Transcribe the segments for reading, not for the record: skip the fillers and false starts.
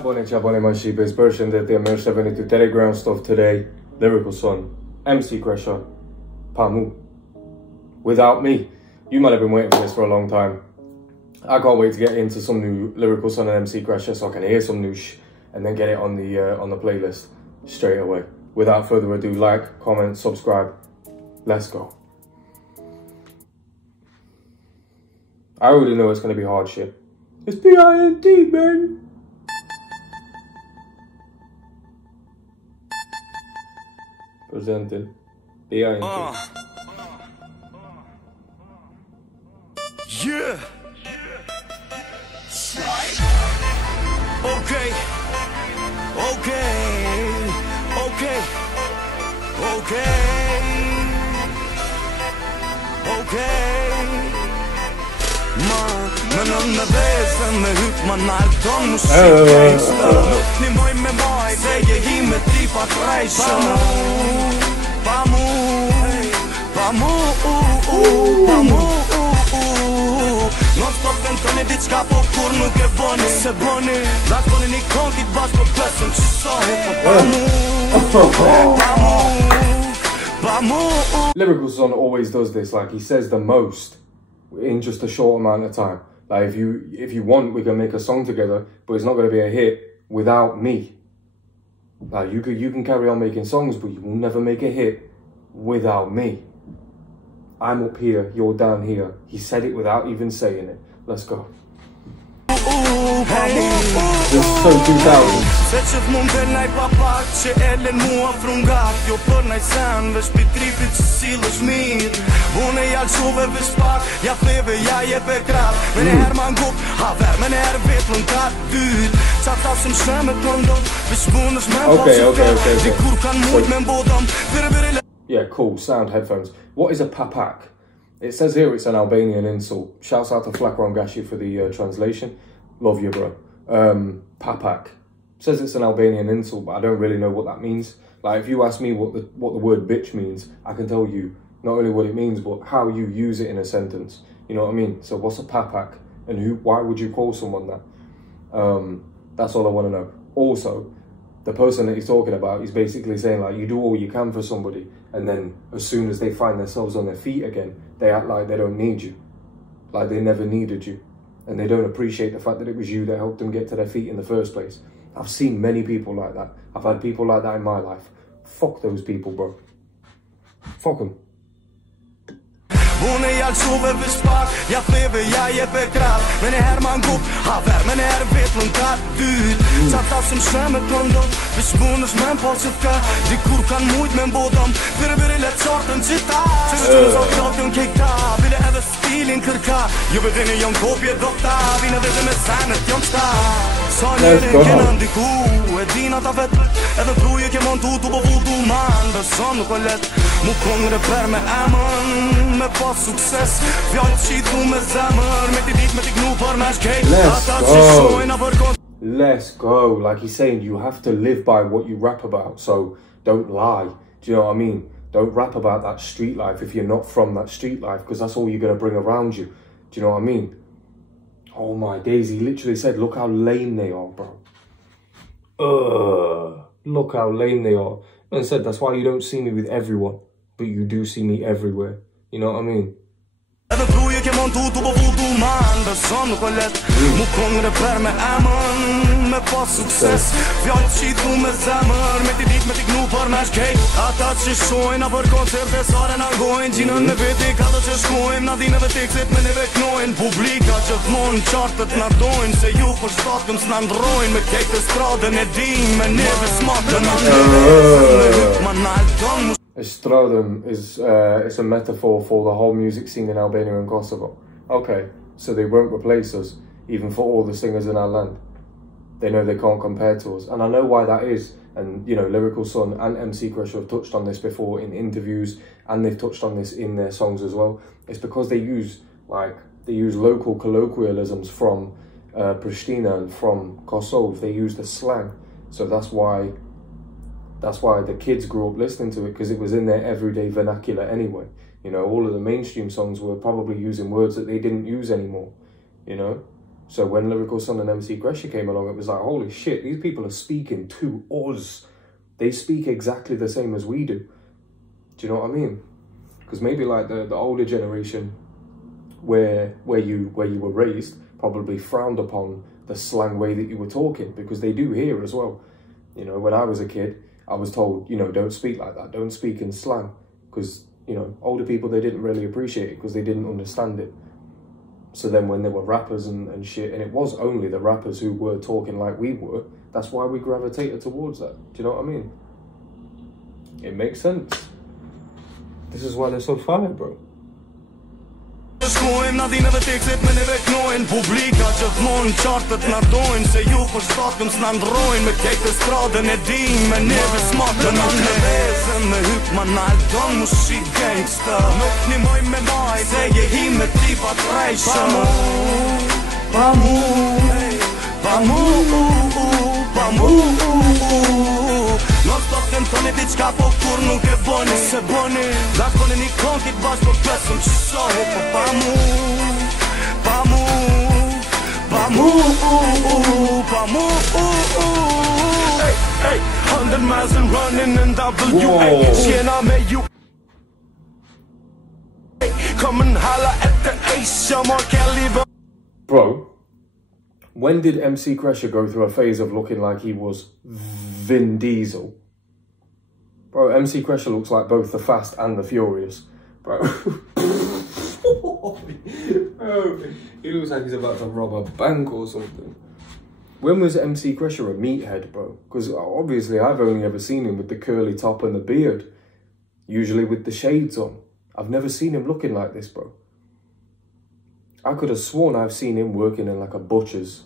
Ciabone, my sheep is Persian that they're mercenaries to TeddyGreyOnStuff today. Lyrical son, MC Kresha, Pamu. Without me. You might have been waiting for this for a long time. I can't wait to get into some new Lyrical son and MC Kresha so I can hear some new and then get it on the playlist straight away. Without further ado, like, comment, subscribe. Let's go. I already know it's gonna be hard shit. It's P-I-N-T, man. Presented. P-I-N-T. Yeah. Okay. Men under väsen med hut man alltid musikgangster. Ni moj med mig, säger himmet i Kresha. Pamu. Non-stop ventone diçka po kur nuk e bëni se bëni. Lak bëni një kontit bas për pesën që sohet. Pamu. Lyrical son always does this, like he says the most in just a short amount of time. Like if you want, we can make a song together, but it's not going to be a hit without me. Like you can carry on making songs, but you will never make a hit without me. I'm up here, you're down here. He said it without even saying it. Let's go. This is so 2000. Se që t'mund del naj papak që elen mua frungat. Jo për naj sen, vesh pi tripit që silësh mirë. Une jalqove vesh pak, ja theve, ja jep e krap. Me njerë ma ngup, haver, me njerë vetë më n'kat dyt. Qa ta së më sheme të ndot, vesh bunësh me Okay. Dikur kan mujt me mbodam. Yeah, cool, sound headphones. What is a papak? It says here it's an Albanian insult. Shouts out to Gashi for the translation. Love you, bro. Papak. Says it's an Albanian insult, but I don't really know what that means. Like, if you ask me what the word bitch means, I can tell you not only what it means, but how you use it in a sentence. You know what I mean? So what's a papak? And why would you call someone that? That's all I want to know. Also, the person that he's talking about is basically saying, like, you do all you can for somebody, and then as soon as they find themselves on their feet again, they act like they don't need you. Like they never needed you. And they don't appreciate the fact that it was you that helped them get to their feet in the first place. I've seen many people like that. I've had people like that in my life. Fuck those people, bro. Fuck them. Une jalqove vesh pak, ja theve, ja jep e krap. Me njerë ma ngup, haver, me njerë vetë më n'kat dyt. Qa ta së më sheme të ndot, vesh bunësh me m'po që t'ka. Dikur kan mujt me mbodam, bire le qartën qita. Që që në zot kjotën kejta, bile edhe stilin kërka. Jo vedini jon kopje dokta, vine vete me senet jon qta. Sa njerin kena ndiku, e dina ta vet. Edhe truje ke montu tu po vutu man. Beson nuk o let, mu kongre per me emën. Me pas sukses, fjallë qitu me zemër. Me ti dit me ti gnu për me shkej. Let's go. Like he's saying, you have to live by what you rap about, so don't lie. Do you know what I mean? Don't rap about that street life if you're not from that street life, because that's all you're going to bring around you. Do you know what I mean? Oh my days, he literally said, look how lame they are, bro. Look how lame they are. And said, that's why you don't see me with everyone, but you do see me everywhere. You know what I mean? Edhe truje ke montu tu po vutu man. Beson nuk o let, mu kongre per me emën. Me pas sukses, fjallë qitu me zemër. Me ti dit me ti gnu për me shkej. Ata që shojnë, a për koncerte sare n'argojnë. Gjinën në veti ka të që shkojnë. Na dineve tekstit me neve knojnë. Publika që thmonë qartët n'ardojnë. Se ju për shtatëm s'na ndrojnë. Me kejtë të stradën e dim. Me neve smatën a neve. Estradum is it's a metaphor for the whole music scene in Albania and Kosovo. Okay, so they won't replace us, even for all the singers in our land. They know they can't compare to us, and I know why that is. And you know, Lyrical Son and MC Kresha have touched on this before in interviews, and they've touched on this in their songs as well. It's because they use local colloquialisms from Pristina and from Kosovo. They use the slang, so that's why the kids grew up listening to it, because it was in their everyday vernacular anyway. You know, all of the mainstream songs were probably using words that they didn't use anymore, you know? So when Lyrical Son and MC Kresha came along, it was like, holy shit, these people are speaking to us. They speak exactly the same as we do. Do you know what I mean? Because maybe like the older generation where you were raised probably frowned upon the slang way that you were talking, because they do here as well. You know, when I was a kid, I was told, you know, don't speak like that, don't speak in slang, because, you know, older people, they didn't really appreciate it because they didn't understand it. So then when there were rappers and shit, and it was only the rappers who were talking like we were, that's why we gravitated towards that. Do you know what I mean? It makes sense. This is why they're so fire, bro. Shkojmë na dinëve tekstet me neve knojnë publika që thmonë qartët na dojnë se ju për shtatëm s'na ndrojnë me kejtë të stradën e dim me neve smatën atë në vezën me hyp ma nalton mushik gangsta nuk nimoj me maj se je him me tipa trejshë pa mu non stop tentoni diçka po kur nuk e boni se boni dash boni një konkit bash po pesëm që shohi po pa mu hey, hey, 100 miles and running in WA Siena me you come and holla at the ace more Kelly. Bro, when did MC Kresha go through a phase of looking like he was Vin Diesel? Bro, MC Kresha looks like both the Fast and the Furious. Bro. Bro, he looks like he's about to rob a bank or something. When was MC Kresha a meathead, bro? Because obviously I've only ever seen him with the curly top and the beard. Usually with the shades on. I've never seen him looking like this, bro. I could have sworn I've seen him working in like a butcher's.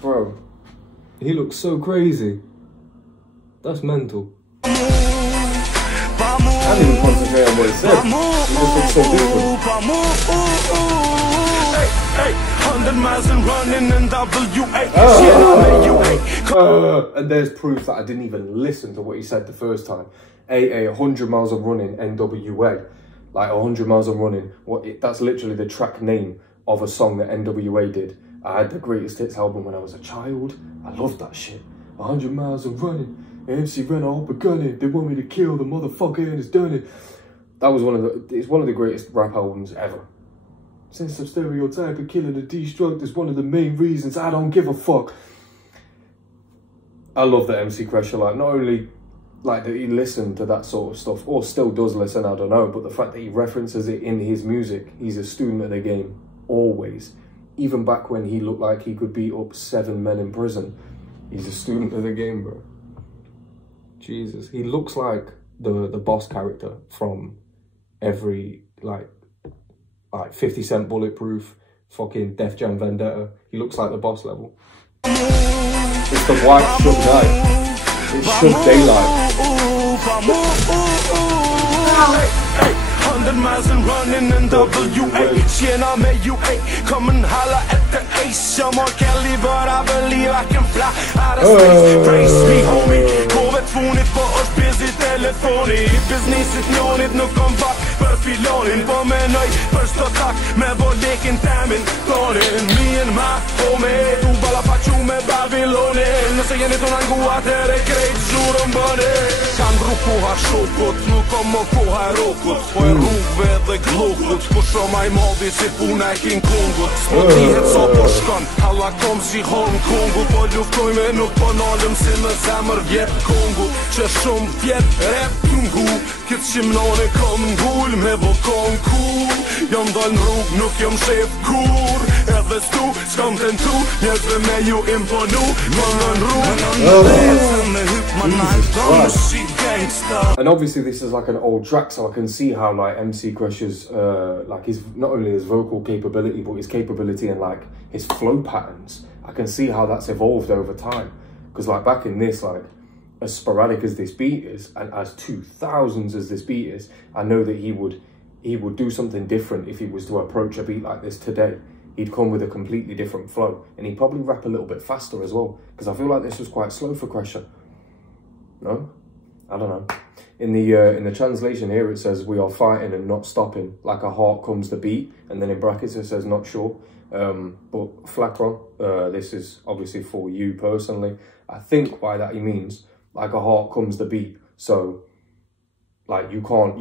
Bro, he looks so crazy. That's mental. I didn't even concentrate on what he said. He just looks so different. 100 miles and running in WA. And there's proof that I didn't even listen to what he said the first time. 100 miles of running NWA. Like 100 miles of running. That's literally the track name of a song that NWA did. I had the Greatest Hits album when I was a child. I loved that shit. 100 miles of running. MC Renner all begun it. They want me to kill the motherfucker and it's done it. That was it's one of the greatest rap albums ever. Sense of stereotype and killing the destruct is one of the main reasons I don't give a fuck. I love that MC Kresha, like, not only like that he listened to that sort of stuff, or still does listen, I don't know, but the fact that he references it in his music. He's a student of the game, always. Even back when he looked like he could beat up 7 men in prison, he's a student of the game, bro. Jesus, he looks like the boss character from every, like 50 Cent Bulletproof, fucking Def Jam Vendetta. He looks like the boss level. It's the white Suge Knight. It's Suge Daylight. 100 miles and running in WA. Siena me UA. Come and holla at the ace. I'm more Kelly, but I believe I can fly out of space. Praise me, homie. Kovet funit på oss busy telefoni. Businessit njonit nuk kom bak për filonin. Po me nëj për sto tak me bolekin temin tonin. Me and my homie. Tu bala pachu me Babilonin. Nëse jeni të nanguat e krejt zhurën bëni. Kan bru koha shokut, nuk kom më koha rokut. Po e rrugve dhe glokut. Po shoma I modhi si puna e King Kongut. S'po dihet so po shkon, halla kom si Hong Kongu. Po luftojme nuk po nalëm si me zemër vjet Kongu. Që shumë vjet rap tungu. Këtë qimnone kom n'gull me vokon cool. Jom dal n'rrug, nuk jom shef kur. Edhe stu, s'kom tentu, njerëzve me ju imponu. Kom n'rrug, me hyp ma nalton si gangsta. And obviously this is like an old track, so I can see how like MC Kresha's like his, not only his vocal capability, but his capability and like his flow patterns. I can see how that's evolved over time. Because like back in this, like as sporadic as this beat is, and as 2000s as this beat is, I know that he would do something different if he was to approach a beat like this today. He'd come with a completely different flow, and he'd probably rap a little bit faster as well, because I feel like this was quite slow for Kresha. No? I don't know. In the translation here, it says we are fighting and not stopping. Like a heart comes the beat, and then in brackets it says not sure. But Flacron, this is obviously for you personally. I think by that he means like a heart comes the beat. So like you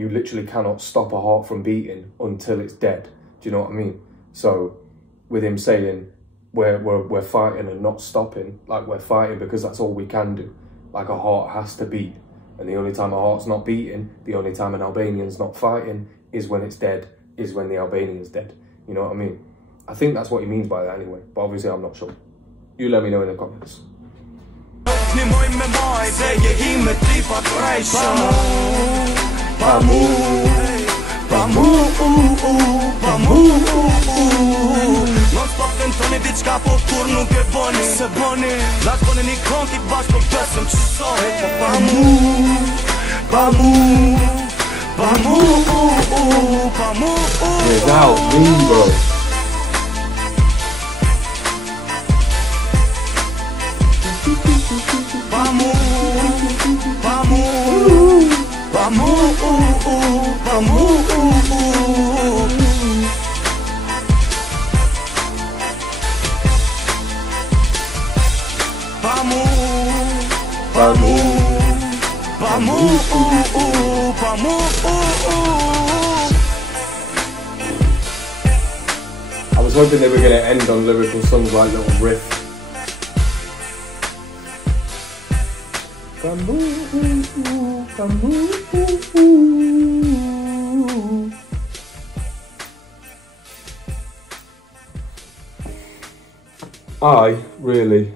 literally cannot stop a heart from beating until it's dead. Do you know what I mean? So with him saying we're fighting and not stopping, like we're fighting because that's all we can do. Like a heart has to beat. And the only time a heart's not beating, the only time an Albanian's not fighting is when it's dead, is when the Albanian's dead. You know what I mean? I think that's what he means by that anyway, but obviously I'm not sure. You let me know in the comments. Without me, bro. I was hoping they were going to end on Lyrical Son's like little riff. I really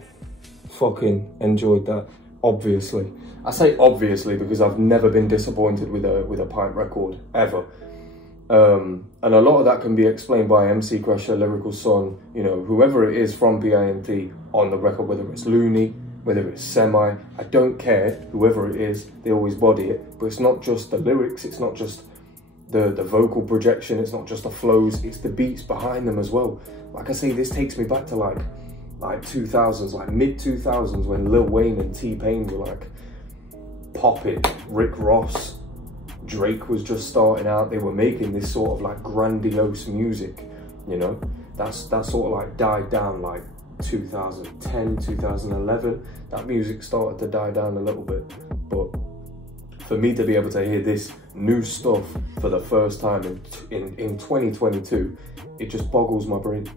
fucking enjoyed that, obviously. I say obviously because I've never been disappointed with a pipe record, ever. And a lot of that can be explained by MC Kresha, Lyrical Son, you know, whoever it is from PINT on the record, whether it's Looney, whether it's Semi, I don't care, whoever it is, they always body it. But it's not just the lyrics, it's not just the vocal projection, it's not just the flows, it's the beats behind them as well. Like I say, this takes me back to like 2000s, like mid-2000s when Lil Wayne and T-Pain were like popping. Rick Ross, Drake was just starting out. They were making this sort of like grandiose music, you know. That sort of like died down like 2010, 2011. That music started to die down a little bit. But for me to be able to hear this new stuff for the first time in 2022, it just boggles my brain.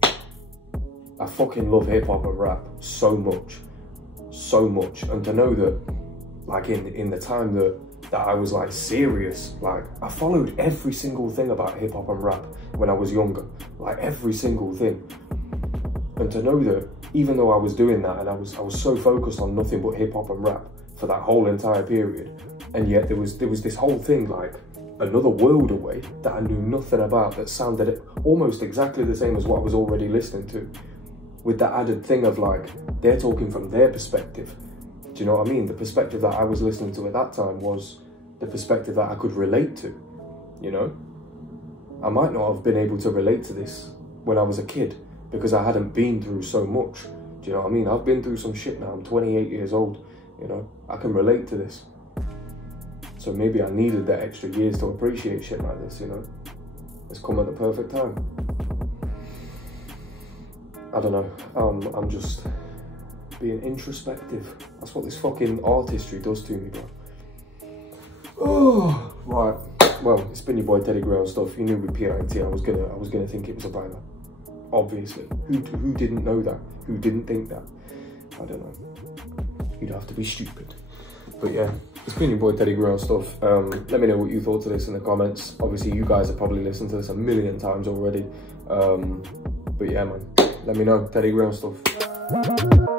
I fucking love hip hop and rap so much. And to know that like in the time that I was like serious, like I followed every single thing about hip hop and rap when I was younger, like every single thing. And to know that even though I was doing that and I was so focused on nothing but hip hop and rap for that whole entire period, and yet there was this whole thing like another world away that I knew nothing about that sounded almost exactly the same as what I was already listening to, with that added thing of like they're talking from their perspective. Do you know what I mean? The perspective that I was listening to at that time was the perspective that I could relate to, you know? I might not have been able to relate to this when I was a kid because I hadn't been through so much. Do you know what I mean? I've been through some shit now. I'm 28 years old, you know? I can relate to this. So maybe I needed that extra years to appreciate shit like this, you know? It's come at the perfect time. I don't know. I'm just being introspective. That's what this fucking artistry does to me, bro. Oh, right. Well, it's been your boy TeddyGreyOnStuff. You knew with PINT I was gonna think it was a banger. Obviously. Who didn't know that? Who didn't think that? I don't know. You'd have to be stupid. But yeah, it's been your boy TeddyGreyOnStuff. Let me know what you thought of this in the comments. Obviously, you guys have probably listened to this a million times already. But yeah, man. Let me know. TeddyGreyOnStuff.